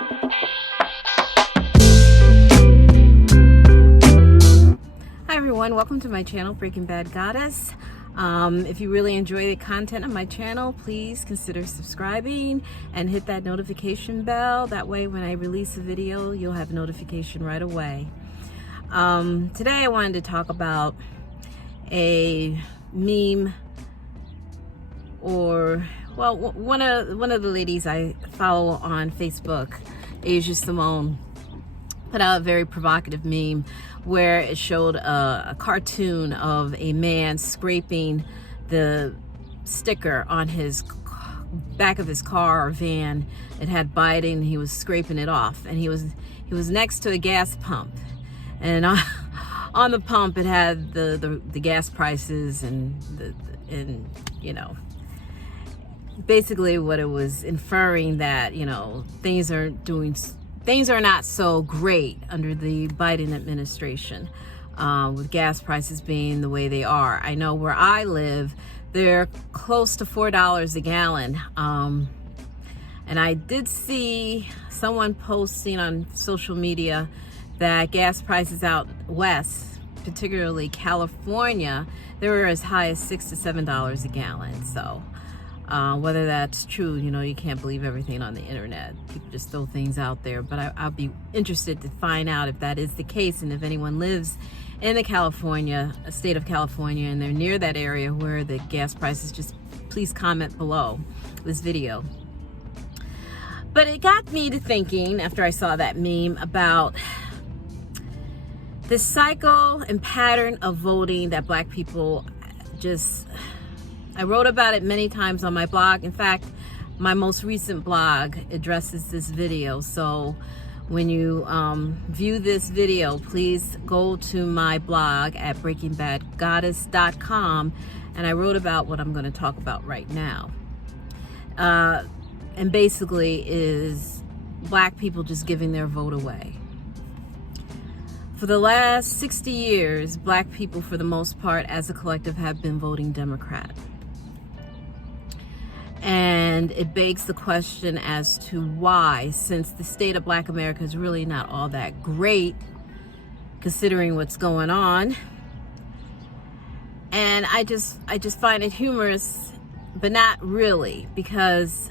Hi everyone, welcome to my channel, Breaking Bad Goddess. If you really enjoy the content of my channel, please consider subscribing and hit that notification bell. That way when I release a video, you'll have notification right away. Today I wanted to talk about a meme, or well, one of the ladies I follow on Facebook, Asia Simone, put out a very provocative meme where it showed a cartoon of a man scraping the sticker on his back of his car or van. It had Biden. He was scraping it off, and he was next to a gas pump, and on the pump it had the gas prices and you know, basically what it was inferring, that, you know, things are not so great under the Biden administration, with gas prices being the way they are. I know where I live, they're close to $4 a gallon. And I did see someone posting on social media that gas prices out west, particularly California, they were as high as $6 to $7 a gallon. So whether that's true, you know, you can't believe everything on the internet. People just throw things out there. But I'll be interested to find out if that is the case, and if anyone lives in the state of California, and they're near that area where the gas prices, just please comment below this video. But it got me to thinking, after I saw that meme, about the cycle and pattern of voting that Black people I wrote about it many times on my blog. In fact, my most recent blog addresses this video. So when you view this video, please go to my blog at breakingbadgoddess.com, and I wrote about what I'm going to talk about right now. And basically is Black people just giving their vote away. For the last 60 years, Black people, for the most part, as a collective, have been voting Democrat. And it begs the question as to why, since the state of Black America is really not all that great, considering what's going on. And I just find it humorous, but not really, because,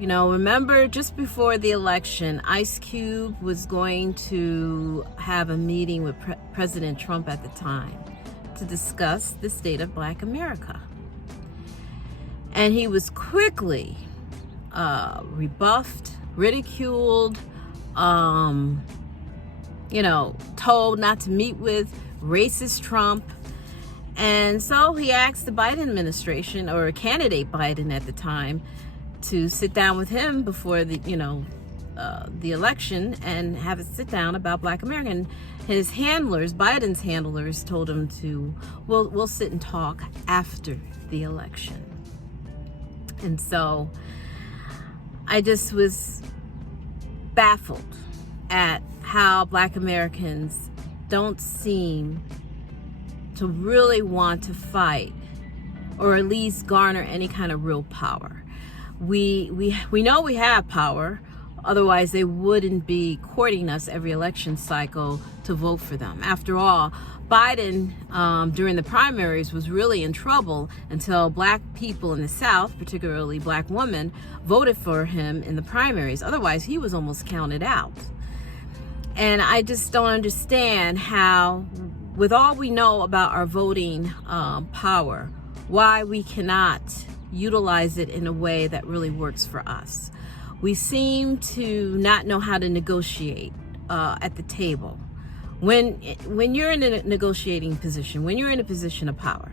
you know, remember just before the election, Ice Cube was going to have a meeting with President Trump at the time to discuss the state of Black America. And he was quickly rebuffed, ridiculed, you know, told not to meet with racist Trump. And so he asked the Biden administration, or candidate Biden at the time, to sit down with him before the election and have a sit down about Black America. And his handlers, Biden's handlers, told him to, we'll sit and talk after the election. And so I just was baffled at how Black Americans don't seem to really want to fight, or at least garner any kind of real power. We know we have power, otherwise they wouldn't be courting us every election cycle to vote for them. After all, Biden, during the primaries, was really in trouble until Black people in the South, particularly Black women, voted for him in the primaries. Otherwise, he was almost counted out. And I just don't understand how, with all we know about our voting power, why we cannot utilize it in a way that really works for us. We seem to not know how to negotiate at the table. When you're in a negotiating position, when you're in a position of power,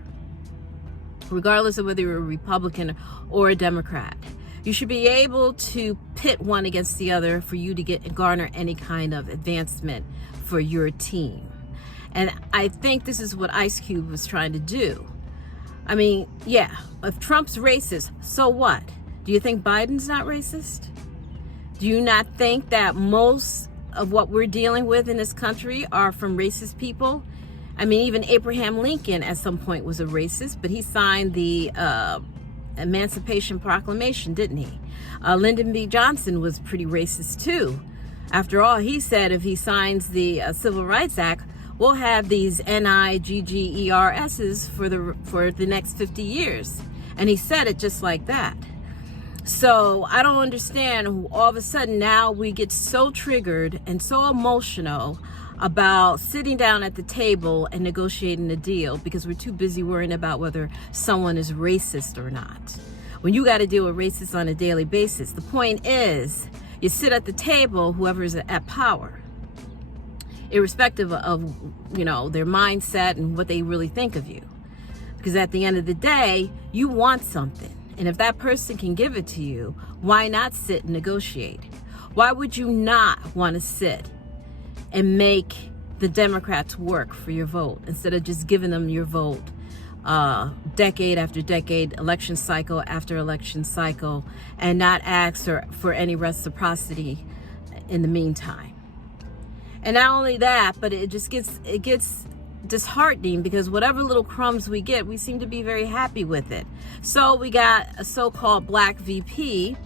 regardless of whether you're a Republican or a Democrat, you should be able to pit one against the other for you to garner any kind of advancement for your team. And I think this is what Ice Cube was trying to do. I mean, yeah, if Trump's racist, so what? Do you think Biden's not racist? Do you not think that most of what we're dealing with in this country are from racist people? I mean, even Abraham Lincoln at some point was a racist, but he signed the Emancipation Proclamation, didn't he? Lyndon B. Johnson was pretty racist too. After all, he said if he signs the Civil Rights Act, we'll have these NIGGERSs for the next 50 years. And he said it just like that. So I don't understand all of a sudden now we get so triggered and so emotional about sitting down at the table and negotiating a deal because we're too busy worrying about whether someone is racist or not. When you got to deal with racists on a daily basis, the point is you sit at the table, whoever is at power, irrespective of their mindset and what they really think of you. Because at the end of the day, you want something. And if that person can give it to you, why not sit and negotiate? Why would you not want to sit and make the Democrats work for your vote instead of just giving them your vote decade after decade, election cycle after election cycle, and not ask for any reciprocity in the meantime? And not only that, but it gets disheartening because whatever little crumbs we get, we seem to be very happy with it. So we got a so-called black VP,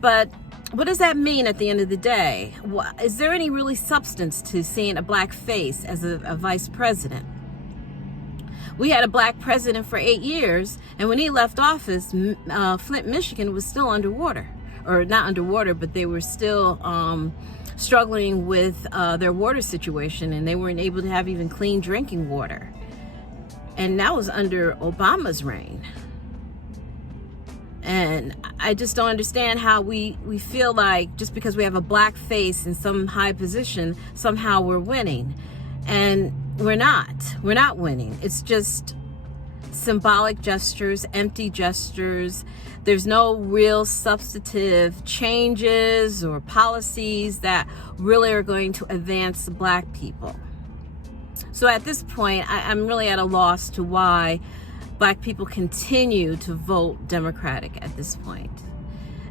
but what does that mean at the end of the day? Is there any really substance to seeing a black face as a vice president? We had a black president for 8 years, and when he left office, Flint, Michigan was still underwater. Or not underwater, but they were still struggling with their water situation, and they weren't able to have even clean drinking water. And that was under Obama's reign. And I just don't understand how we feel like just because we have a black face in some high position, somehow we're winning. And we're not. We're not winning. It's just symbolic gestures, empty gestures. There's no real substantive changes or policies that really are going to advance black people. So at this point, I'm really at a loss to why black people continue to vote Democratic at this point,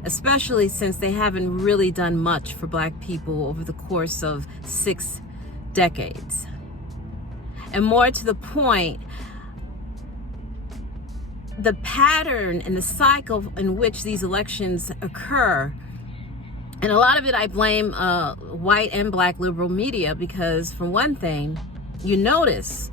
especially since they haven't really done much for black people over the course of 6 decades. And more to the point, the pattern and the cycle in which these elections occur, and a lot of it I blame white and black liberal media, because for one thing, you notice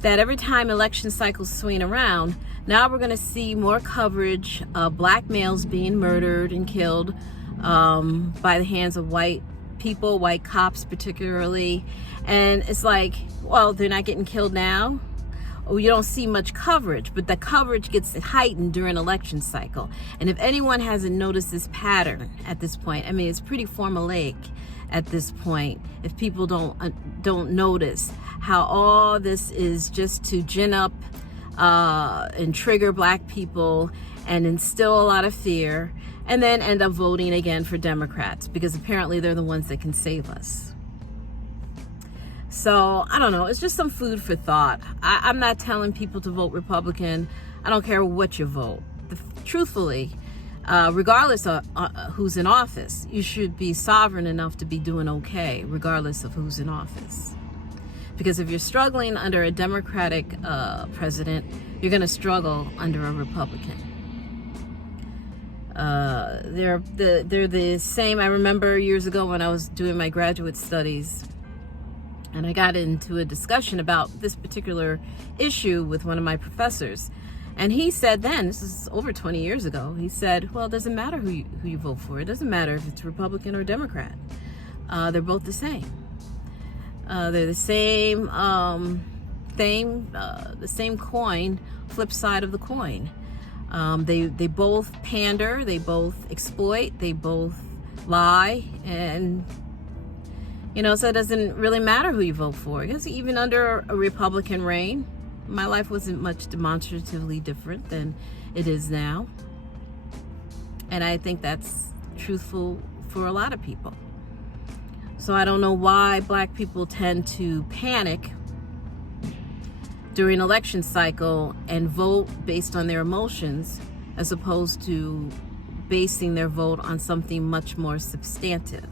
that every time election cycles swing around, now we're going to see more coverage of black males being murdered and killed by the hands of white people, white cops particularly. And it's like, well, they're not getting killed now. You don't see much coverage, but the coverage gets heightened during election cycle. And if anyone hasn't noticed this pattern at this point, I mean, it's pretty formulaic at this point. If people don't notice how all this is just to gin up and trigger black people and instill a lot of fear, and then end up voting again for Democrats because apparently they're the ones that can save us. So, I don't know. It's just some food for thought. I'm not telling people to vote Republican. I don't care what you vote. Truthfully, regardless of who's in office, you should be sovereign enough to be doing okay, regardless of who's in office. Because if you're struggling under a Democratic president, you're going to struggle under a Republican. They're the same. I remember years ago when I was doing my graduate studies, and I got into a discussion about this particular issue with one of my professors. And he said then, this is over 20 years ago, he said, well, it doesn't matter who you vote for. It doesn't matter if it's Republican or Democrat. They're both the same. They're the same thing, the same coin, flip side of the coin. They both pander, they both exploit, they both lie, and so it doesn't really matter who you vote for. Because even under a Republican reign, my life wasn't much demonstratively different than it is now. And I think that's truthful for a lot of people. So I don't know why black people tend to panic during election cycle and vote based on their emotions as opposed to basing their vote on something much more substantive.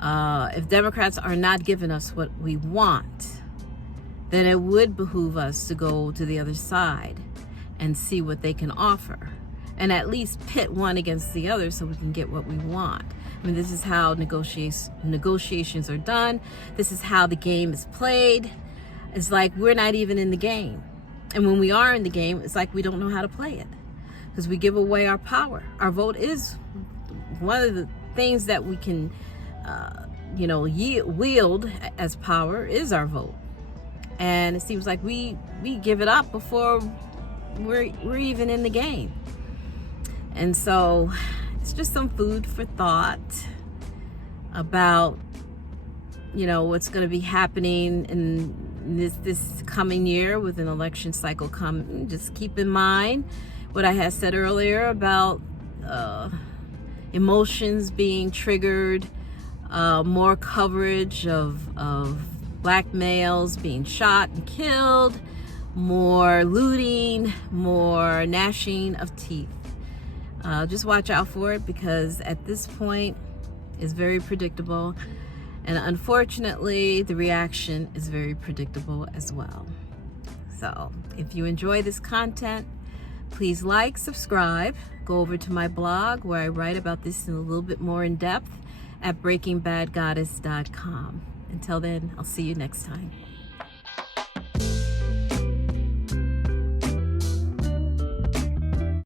If Democrats are not giving us what we want, then it would behoove us to go to the other side and see what they can offer, and at least pit one against the other so we can get what we want. I mean, this is how negotiations are done. This is how the game is played. It's like we're not even in the game. And when we are in the game, it's like we don't know how to play it because we give away our power. Our vote is one of the things that we can, wield as power is our vote. And it seems like we give it up before we're even in the game. And so it's just some food for thought about, what's going to be happening in this coming year with an election cycle coming. Just keep in mind what I had said earlier about emotions being triggered, more coverage of black males being shot and killed, more looting, more gnashing of teeth. Just watch out for it, because at this point it's very predictable, and unfortunately the reaction is very predictable as well. So if you enjoy this content, please like, subscribe, go over to my blog where I write about this in a little bit more in depth at breakingbadgoddess.com. Until then, I'll see you next time.